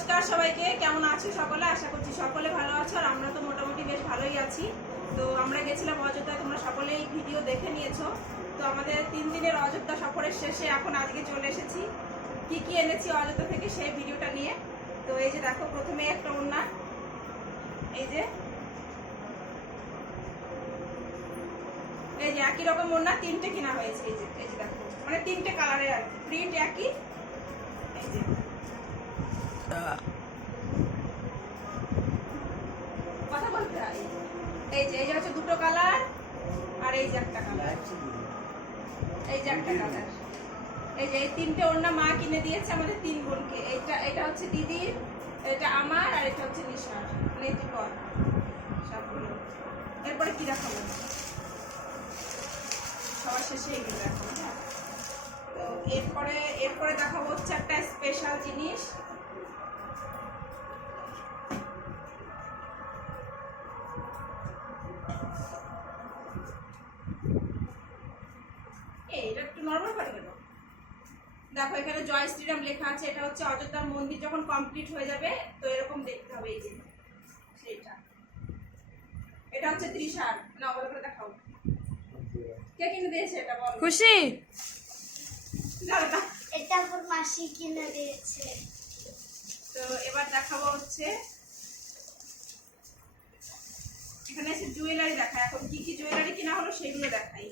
নমস্কার সবাইকে, কেমন আছো সকলে? আশা করছি সকলে ভালো আছো, আর আমরা তো মোটামুটি বেশ ভালোই আছি। তো আমরা গেছিলাম অযোধ্যায় তোমরা সকলেই ভিডিও দেখে নিয়েছো। তো আমাদের তিন দিনের অযোধ্যা সফরের শেষে এখন আজকে চলে এসেছি। কি কি এনেছি অযোধ্যা থেকে সেই ভিডিওটা নিয়ে? তো এই যে দেখো, প্রথমে একটা ওড়না, এই যে। এই যে একই রকম ওড়না, তিনটে কেনা হয়েছে, এই যে এই যে দেখো। মানে তিনটে কালারের আর কি প্রিন্ট একই, এই যে। হয় এই যে এই যে হচ্ছে দুটো কালার আর এই যে একটা কালার এই যে একটা কালার এই যে এই তিনটে ওড়না মা কিনে দিয়েছে আমাদের তিন বোনকে। এইটা, এটা হচ্ছে দিদির এটা আমার আর এটা হচ্ছে নিশার। মানে পর সবগুলো। এরপরে কি দেখাবো? সবার শেষে এগুলো হ্যাঁ? তো এরপরে এরপরে দেখাবো হচ্ছে একটা স্পেশাল জিনিস। এটা একটু নরমাল করে দেবো দেখো এখানে জয় শ্রীরাম লেখা আছে এটা হচ্ছে অযোধ্যার মন্দির যখন কমপ্লিট হয়ে যাবে তো এরকম দেখতে হবে এই যে সেইটা। এটা হচ্ছে ত্রিশার না করে দেখাও। কে কিনে দিয়েছে এটা বল? খুশি? এটা আমার মাসি কিনে দিয়েছে। হচ্ছে। এখানে এসে জুয়েলারি দেখা এখন কি কি জুয়েলারি কিনা হলো সেগুলো দেখাই।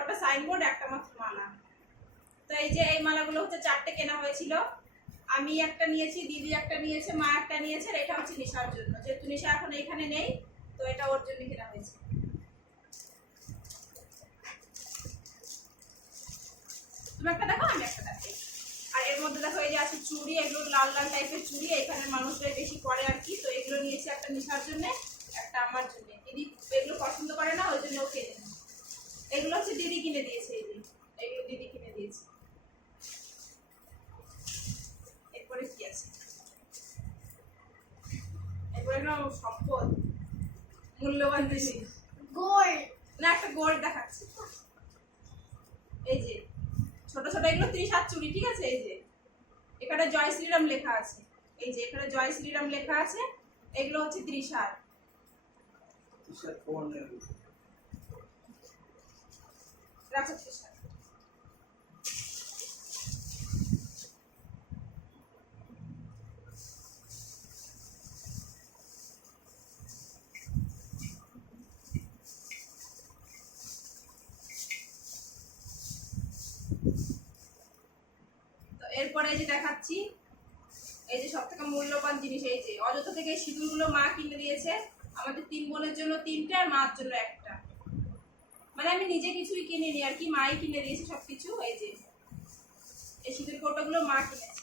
একটা সাইনবোর্ড একটা মাত্র তো এই যে এই মালাগুলো হচ্ছে চারটে কেনা হয়েছিল। আমি একটা নিয়েছি, দিদি একটা নিয়েছে, মা একটা নিয়েছে এটা হচ্ছে নিশার জন্য। যেহেতু নিশা এখন এখানে নেই, তো এটা ওর জন্য কেনা হয়েছে। তুমি একটা দেখো আমি একটা দেখি আর এর মধ্যে দেখো এই যে আছে চুড়ি এগুলো লাল লাল টাইপের চুড়ি এখানে মানুষরাই বেশি পরে আর কি। তো এগুলো নিয়েছি একটা নিশার জন্য একটা আমার জন্য। দিদি এগুলো পছন্দ করে না ওই জন্য ও কেনে এগুলো হচ্ছে দিদি কিনে দিয়েছে এই যে। এগুলো দিদি কিনে দিয়েছে। এরপরে কি আছে? এরপরে না সম্পদ। মূল্যবান জিনিস। গোল্ড। না একটা গোল্ড দেখাচ্ছি। এই যে ছোট ছোট এগুলো ত্রিশ হাত চুড়ি ঠিক আছে? এই যে এখানে জয় শ্রীরাম লেখা আছে। এই যে এখানে জয় শ্রীরাম লেখা আছে এগুলো হচ্ছে ত্রিশ হাত। রাখো ত্রিশ হাত তো এরপরে এই যে দেখাচ্ছি এই যে সব থেকে মূল্যবান জিনিস এই যে অযথা থেকে সিঁদুরগুলো মা কিনে দিয়েছে। আমাদের তিন বোনের জন্য তিনটে আর মার জন্য একটা। মানে আমি নিজে কিছুই কিনিনি আর কি মাই কিনে দিয়েছে সব কিছু এই যে। এই সিঁদুর কৌটোগুলো মা কিনেছে।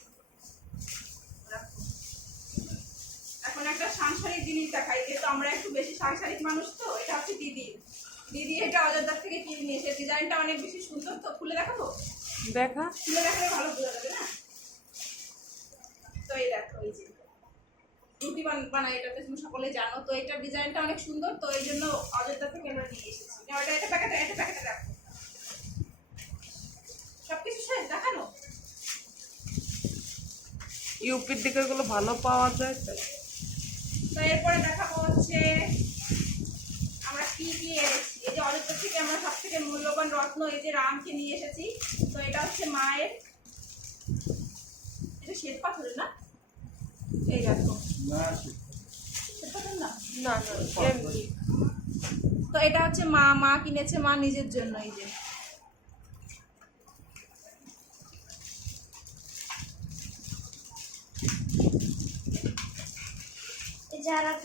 এখন একটা সাংসারিক জিনিস দেখাই যেহেতু আমরা একটু বেশি সাংসারিক মানুষ তো এটা হচ্ছে দিদি। দিদি এটা অযোধ্যার থেকে কিনে নিয়েছে ডিজাইনটা অনেক বেশি সুন্দর তো খুলে দেখাবো? দেখা। খুলে রাখলে ভালো বোঝা যাবে না? তো এই দেখো এই যে রুটি বানাই এটা তুমি সকলে জানো। তো এটার ডিজাইনটা অনেক সুন্দর তো এই জন্য অযোধ্যা থেকে আমরা নিয়ে এসেছি। ওটা এটা প্যাকেটে এটা প্যাকেটে রাখো। সব কিছু শেষ দেখানো? ইউপির দিকেরগুলো ভালো পাওয়া যায় তো এরপরে দেখাবো হচ্ছে আমরা কি কি এনেছি এই যে অযোধ্যা থেকে আমরা সব থেকে মূল্যবান রত্ন এই যে রামকে নিয়ে এসেছি। তো এটা হচ্ছে মায়ের এটা শ্বেত পাথরের না? এই দেখো না না না এমনি। তো এটা হচ্ছে মা মা কিনেছে মা নিজের জন্য এই যে।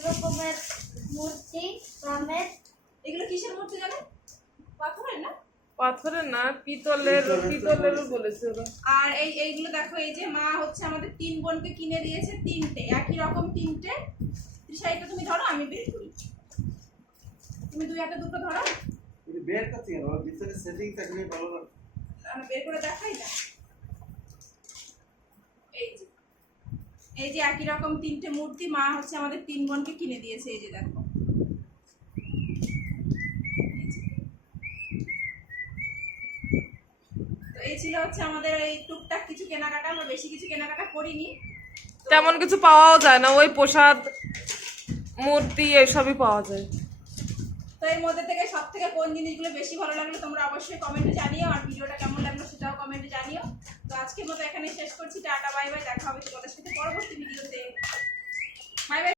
রকমের মূর্তি রামের। এগুলো কিসের মূর্তি জানেন পাথরের না? পাথরে না পিতলের পিতলেরও বলেছে আর এই এইগুলো দেখো এই যে মা হচ্ছে আমাদের তিন বোনকে কিনে দিয়েছে তিনটে। একই রকম তিনটে। শাড়িটা তুমি ধরো আমি বের করি। তুমি দুই হাতে দুটো ধরো। বের করতে গেল ভিতরে সেটিং থাকবে ভালো না আমি বের করে দেখাই না এই যে এই যে একই রকম তিনটে মূর্তি মা হচ্ছে আমাদের তিন বোনকে কিনে দিয়েছে এই যে দেখো। ছিল হচ্ছে আমাদের এই টুকটাক কিছু কেনাকাটা আমরা বেশি কিছু কেনাকাটা করিনি। তেমন কিছু পাওয়াও যায় না ওই প্রসাদ মূর্তি এইসবই পাওয়া যায়। তো এর মধ্যে থেকে সব থেকে কোন জিনিসগুলো বেশি ভালো লাগল তোমরা অবশ্যই কমেন্টে জানিও আর ভিডিওটা কেমন লাগল সেটাও কমেন্টে জানিও। তো আজকের মতো এখানে শেষ করছি টাটা বাই বাই দেখা হবে তোমাদের সাথে পরবর্তী ভিডিওতে। Bye bye